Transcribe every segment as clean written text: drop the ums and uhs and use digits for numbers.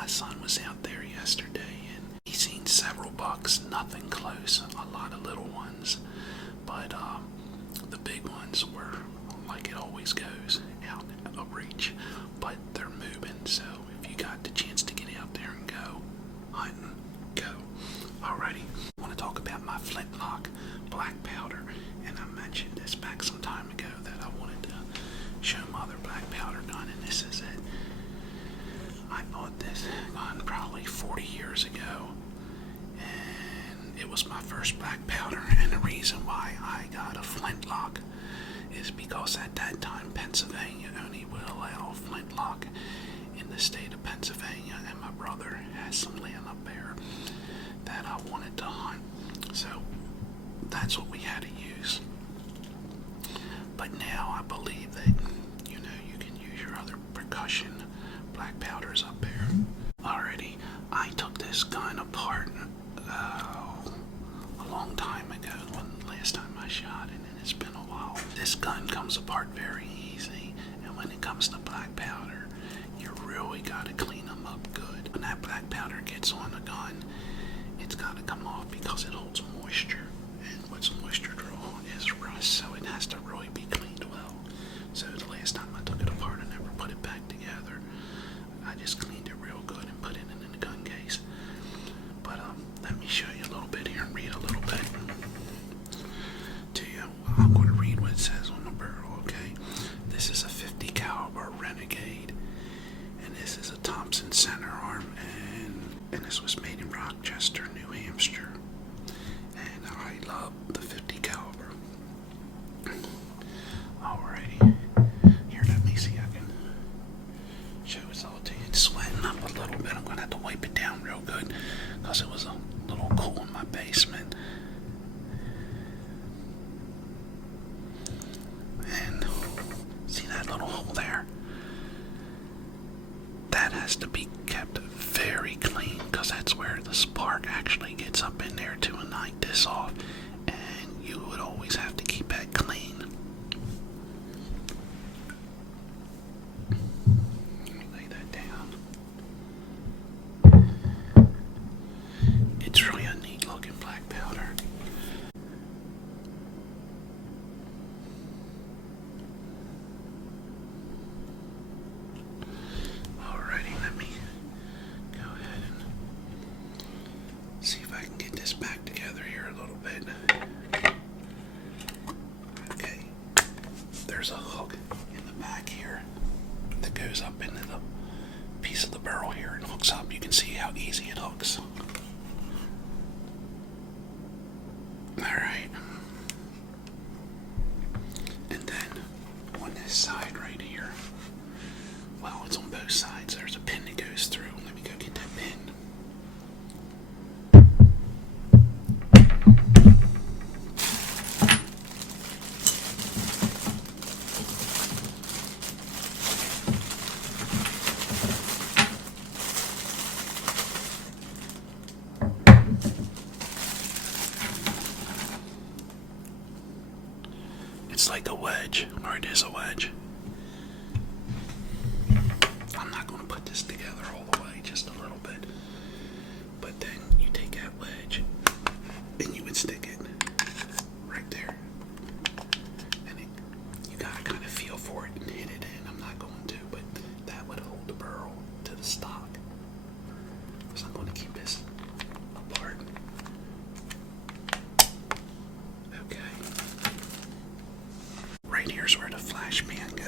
my son was out there yesterday and he seen several bucks, nothing close, a lot of little ones, but the big ones were, like it always goes, out of reach, but they're moving, so if you got the chance to get out there and go hunting, go. Alrighty, I want to talk about my flintlock black powder, and I mentioned this back some time ago that I wanted to show my other black powder gun, and this is it. I bought this gun probably 40 years ago, and it was my first black powder, and the reason why I got a flintlock is because at that time Pennsylvania only would allow flintlock in the state of Pennsylvania, and my brother has some land up there that I wanted to hunt, so that's what we had to use. But now I believe that you can use your other percussion black powders up there. Alrighty, I took this gun apart a long time ago, when the last time I shot it, and it's been a while. This gun comes apart very easy, and when it comes to black powder, you really gotta clean them up good. When that black powder gets on the gun, it's gotta come off because it holds moisture, and what's moisture draw is rust, so it has to really be cleaned well. So the last time I took it apart, I never put it back together. I just cleaned it real good and put it in the gun case. But let me show you a little bit here and read a little bit to you. I'm going to read what it says on the barrel, okay? This is a 50 caliber Renegade, and this is a Thompson center arm, and this was made in Rochester, New Hampshire. And I love the 50 caliber. Alrighty, here, let me see, I can show this all to you. It's sweating up a little bit. I'm gonna have to wipe it down real good because it was a little cool in my basement. And see that little hole there? That has to be kept very clean because that's where the spark actually gets up in there to ignite this off, and you would always have to keep that clean. Lay that down. It's really a neat looking black powder. Alrighty, let me go ahead and see if I can get this back together here a little bit. Okay, there's a hook in the back here that goes up into the piece of the barrel here and hooks up. You can see how easy it hooks. Alright. And then on this side right here, well, it's on both sides, there's a pin that goes through. Let me go get that pin. It's like a wedge, or it is a wedge. I'm not going to put this together all the way, just a little bit. But then you take that wedge and you would stick it right there. And you got to kind of feel for it and hit it in. I'm not going to, but that would hold the barrel to the stock. So I'm going to keep this apart. Okay. Right here's where the flash pan goes.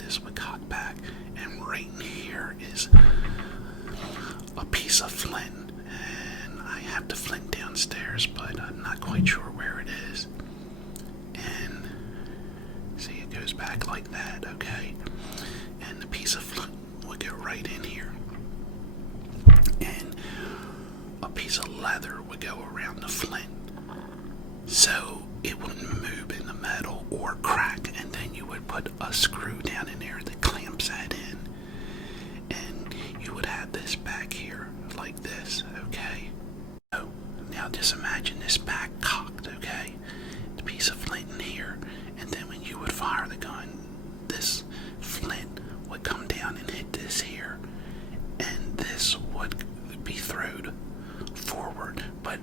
this would cock back, and right in here is a piece of flint, and I have the flint downstairs, but I'm not quite sure where it is. And see, it goes back like that, okay? And the piece of flint would go right in here, and a piece of leather would go around the flint, so it wouldn't move in the metal or crack. And then you would put a screw down in there that clamps that in, and you would have this back here like this, okay? So now just imagine this back cocked, okay? The piece of flint in here, and then when you would fire the gun, this flint would come down and hit this here, and this would be thrown forward. But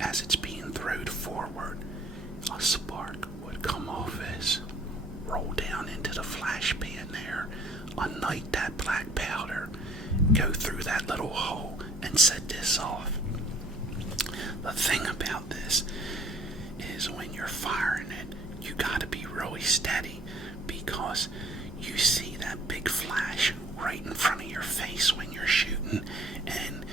as it's being thrown forward, a spark would come off this, roll down into the flash pan there, ignite that black powder, go through that little hole, and set this off. The thing about this is when you're firing it, you gotta be really steady, because you see that big flash right in front of your face when you're shooting, and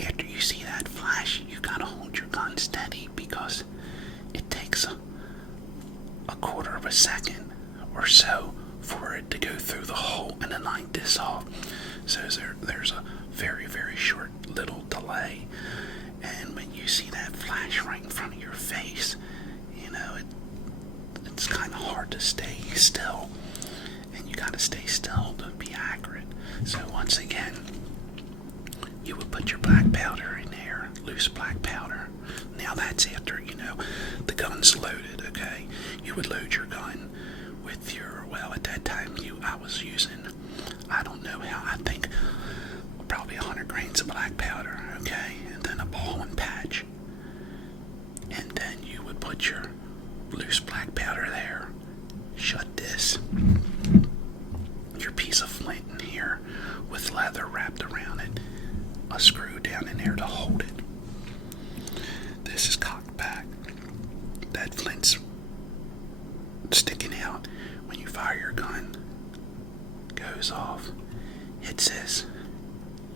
after you see that flash, you gotta hold your gun steady, because it takes a quarter of a second or so for it to go through the hole and then light this off. So there's a very, very short little delay, and when you see that flash right in front of your face, you know, it's kind of hard to stay still, and you gotta stay still to be accurate. So once again, you would put your black powder in there, loose black powder. Now that's after, you know, the gun's loaded, okay? You would load your gun with your, well, at that time I was using, I don't know how, I think probably 100 grains of black powder, okay? And then a ball and patch. And then you would put your loose black powder there, shut this, your piece of flint in here with leather wrapped around it, a screw down in there to hold it. This is cocked back. That flint's sticking out. When you fire your gun, goes off, hits this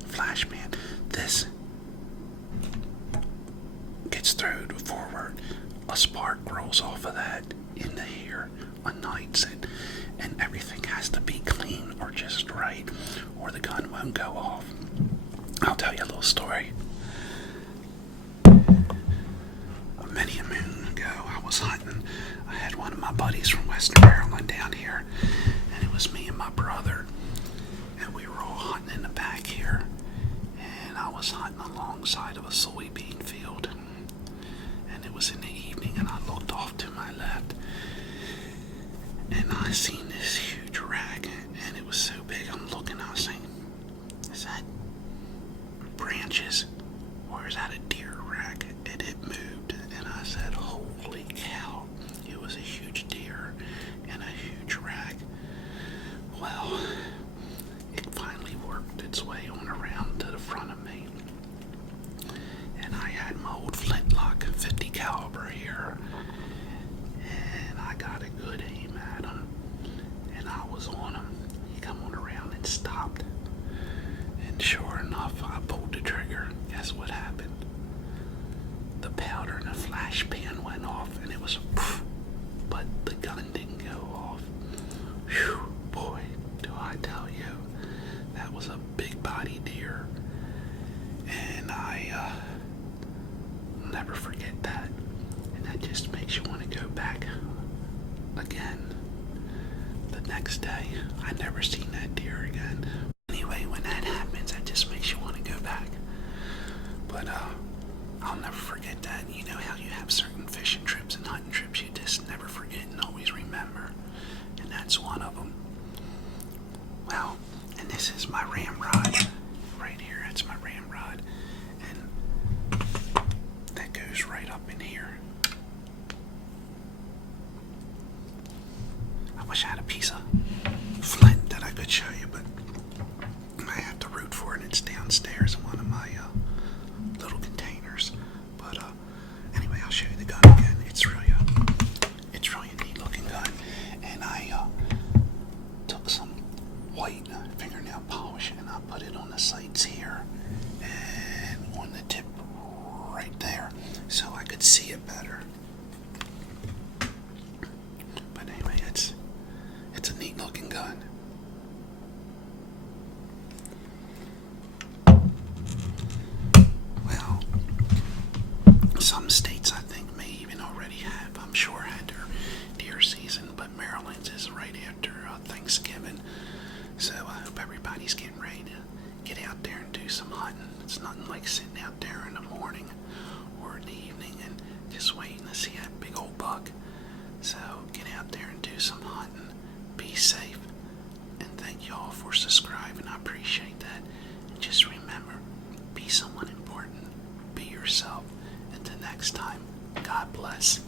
flash pan. This gets thrown forward. A spark rolls off of that into here, ignites it, and everything has to be clean or just right, or the gun won't go off. I'll tell you a little story. Many a moon ago, I was hunting. I had one of my buddies from Western Maryland down here, and it was me and my brother, and we were all hunting in the back here, and I was hunting alongside of a soybean field, and it was in the evening, and I looked off to my left, and I seen this huge rack, and it was so big. I'm looking, I was saying, is that branches, or is that a deer rack? And it moved, and I said, holy cow, it was a huge deer and a huge rack. Well, it finally worked its way on around to the front of me, and I had my old flintlock 50 caliber here, and I got a good aim at him, and I was on him. He come on around and stopped, and sure enough, I pulled the trigger. Guess what happened? The powder in the flash pan went off, and it was poof, but the gun didn't go off. Whew, boy, do I tell you, that was a big body deer, and I never forget that, and that just makes you want to go back again. The next day, I never seen that deer again. Anyway, when that happens, that just makes you want to go back. But I'll never forget that. You know how you have certain fishing trips and hunting trips you just never forget and always remember, and that's one of them. Well, and this is my ramrod right here. That's my ramrod, and that goes right up in here. I wish I had a piece of flint that I could show you, but I have to root for it. It's downstairs in one of my little containers. But anyway, I'll show you the gun again. It's really a neat looking gun, and I took some better. But anyway, it's a neat looking gun. Well, some states I think may even already have, I'm sure, had their deer season, but Maryland's is right after Thanksgiving. So I hope everybody's getting ready to get out there and do some hunting. It's nothing like sitting out there in the morning or in the evening and just waiting to see that big old buck. So get out there and do some hunting. Be safe. And thank y'all for subscribing. I appreciate that. And just remember, be someone important. Be yourself. Until next time, God bless.